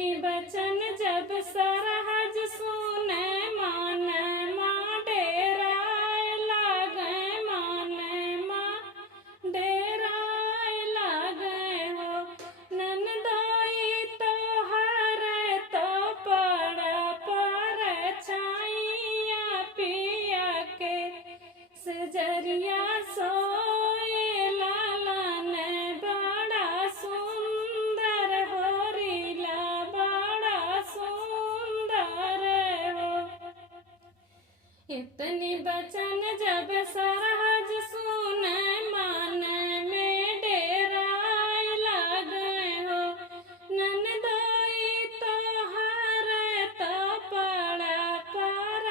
इतनी बचन जब सरहज सुने मान माँ डेराए लागे मान माँ डेराए लागे हो नंदोई तो हर तो पड़ा पर छाइया पिया के सजरिया सोए लालन बड़ा सुंदर हो रीला बड़ा सुंदर हो। इतनी बचन जब सरहज सुने मान में डेराए लागे हो नंदोई तो हर तो पड़ा पर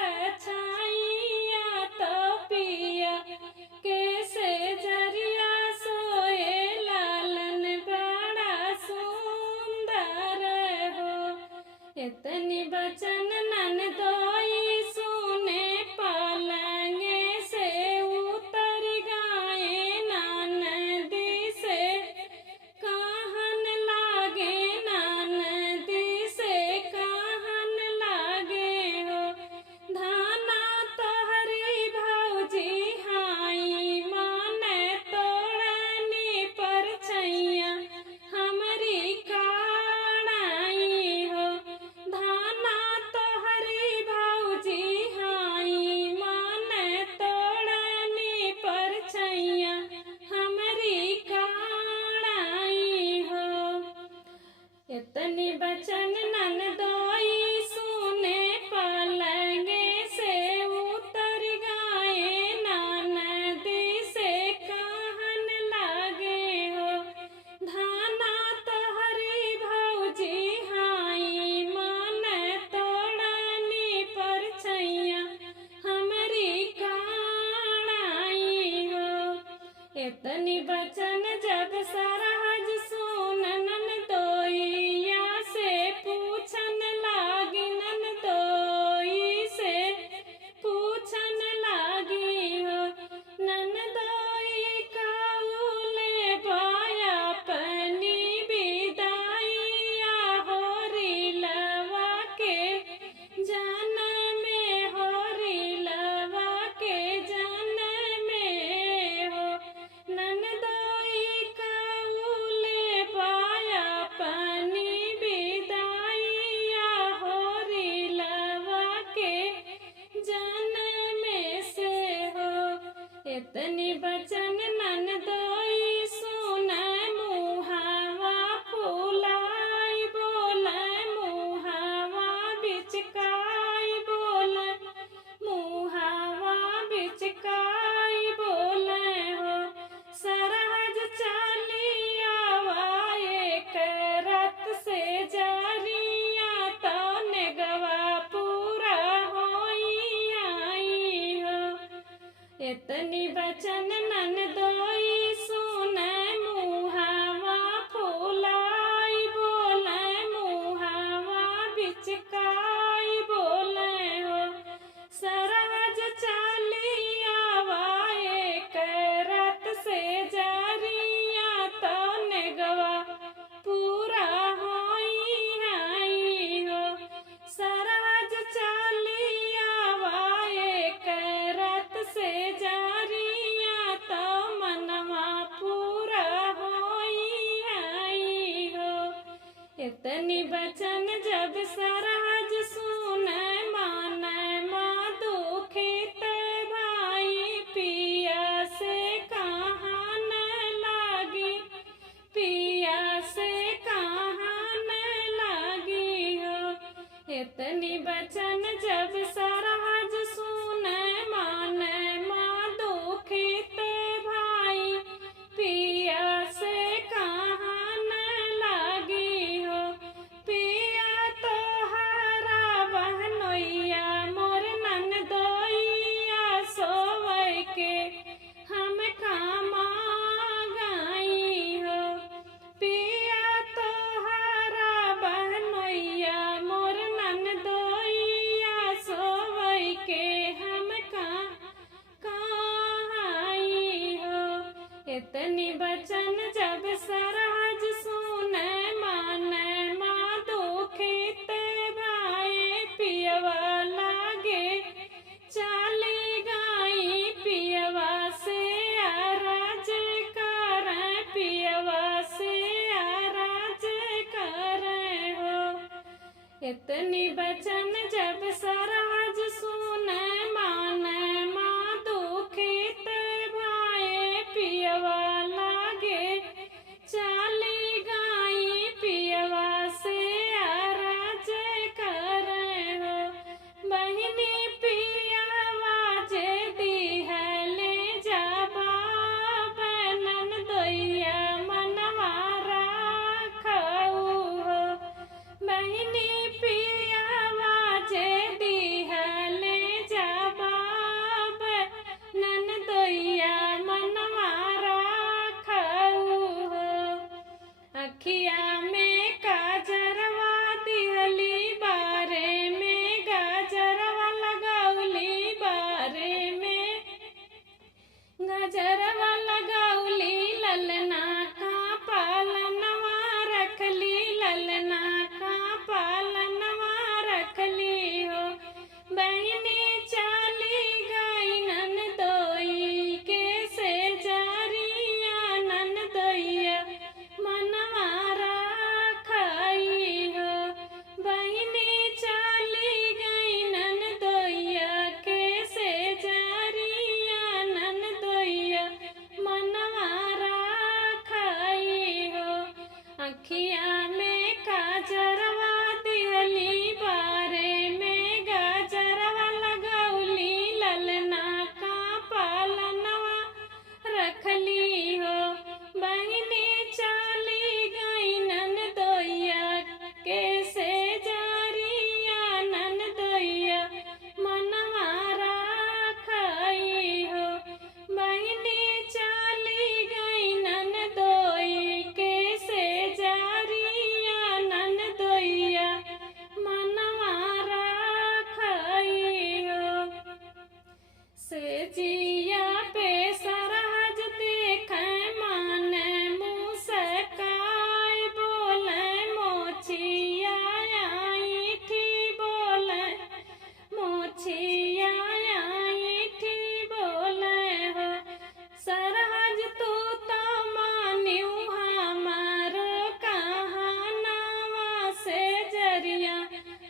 छाइया तो पिया कैसे जरिया सोए लालन बड़ा सुंदर हो। इतनी बचन नंदोई सुने पालंगे से उतर गाए ननदी से कहन लागे ननदी से कहन लागे हो धाना तोहरी भौजी हाई मन तोड़नी पर छैया हमरी काड़ाई हो धाना तोहरी भौजी हाई मन तोड़नी पर छैया हमरी काड़ाई हो। इतनी बचन नंदोई सुने पालंगे से उतर गाए ननदी से कहन लागे हो धाना तोहरी भौजी हाई मन तोड़नी पर छैया हमरी काड़ाई हो। इतनी बचन जब सरहज सुन नंदोइया से पूछन लागी नंदोई से पूछन लागी हो नंदोई काउले बाया पनी बिदाइया हो रीलवा के जन में हो रीलवा के जन में हो नंदोई काउले पाया पानी बिदाइया हो रीलवा के जन में से हो। इतनी बचन नंदोई सुन मुहावा फूलाई बोले मुहावा बिचकाई बोले मुहावा बिचकाई बोले हो सरहज चालिया एक रत से जरिया तो नेगवा पूरा होई आई हो। इतनी बचन नंदोई सुने मुहावा फूलाई बोले मुहावा बिचकाई बोले हो सरहज चालिया एक रत से जरिया तो नेगवा पूरा होई आई हो सरहज चालिया एक रत से जरिया तो मनवा पूरा होई आई हो। इतनी बचन जब सरहज सुने मान माँ दुखित भाई पिया से कहान लागी पिया से कहान लागी हो। इतनी बचन जब सरहज सुने मान माँ दुखित भाई पिया से कहान लागी हो पिया तो हरा बहनोइया मोर नंदोइया सोवै के हम कामा गाई हो पिया तो हरा बहनोइया मोर नंदोइया सोवै के हम कहाई हो। इतनी बचन जब सरहज सुने मान माँ दुखे इतनी बचन जब सरहज सुने माने माँ दुखित भाए पियवा लागे चाली गाई पियवा से अरज करे हो बहिनी पियवा जे दी है ले जाबा बनन दोइया मनवा राखऊ हो बहिनी पियवा जे दी है ले जाबा बनन दोइया मनवा राखऊ हो अखिया में काजरवा दिहली बारे में गाजरवा लगौली बारे में गजरवा लगौली ललना का पालनवा रखली ललना का पालनवा रखली हो बहिनी चाली गई ननदोई के से जारिया ननदोइया मनवा राखई हो बहिनी चाली गई ननदोइया के से जारिया ननदोइया मनवा राखई हो अखिया में काजरवा दिहली बारे में गाजरवा लगौली ललना का पालनवा रखली हो बहिनी चाली गई ननदोइया के से जारिया ननदोइया मनवा राखई हो बहिनी चाली गई ननदोई के से जारिया ननदोइया मनवा राखई हो से जिया पे सरहज देखे माने मुस्काई बोले मोछिया आई थी बोले मोछिया आई थी बोले हो सरहज तू तो मान्यू हमारो कहानावा से जरिया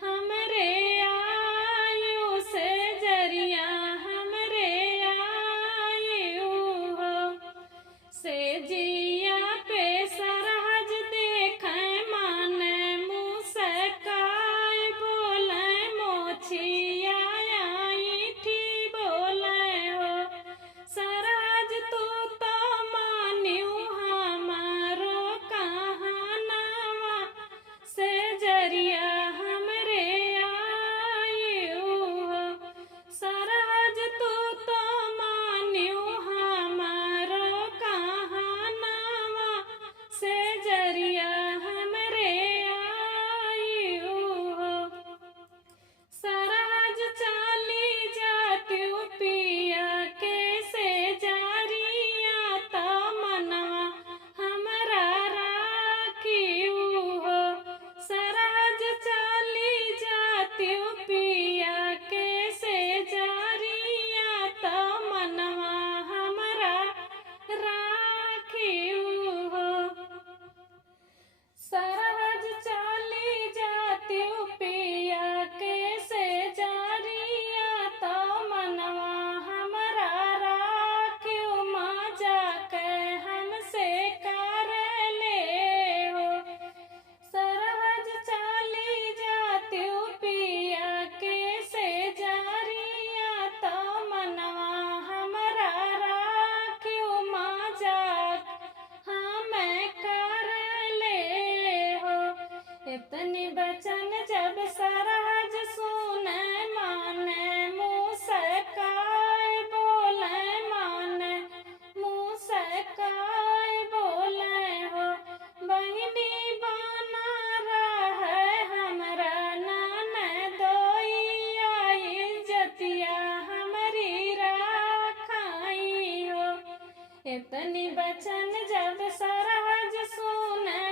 हमरे आयु से जरिया हमरे आयु हो से जिया पे सरहज देखे माने मुस्काई बोले मोछिया आई थी बोले हो सरहज तू तो मान्यू हमारो कहानावा से जरिया हमरे आयु हो सरहज तू तो मान्यू हमारो कहानावा से जरिया हमरे आयु हो सरहज चाली जात्यु पिया के से जारिया ता मनवा हमरा राखियू हो सरहज चाली जात्यु पिया के से जारिया ता मनवा हमरा राखियू हो सरहज चाली जात्यु पिया के से जारिया ता मनवा हमरा राखियू माँ जाके हमसे कर ले हो सरहज चाली जात्यु पिया के से जारिया ता मनवा हमरा राखियू माँ जाक हाँ मैं कर ले हो इतनी बचन जब सरहज सुने माने मुस्काई बोले माने मुस्काई बोले हो बहिनी बना रहे हमरा ननदोइया इज्जतिया हमरी राखई हो इतनी बचन जब सरहज सुने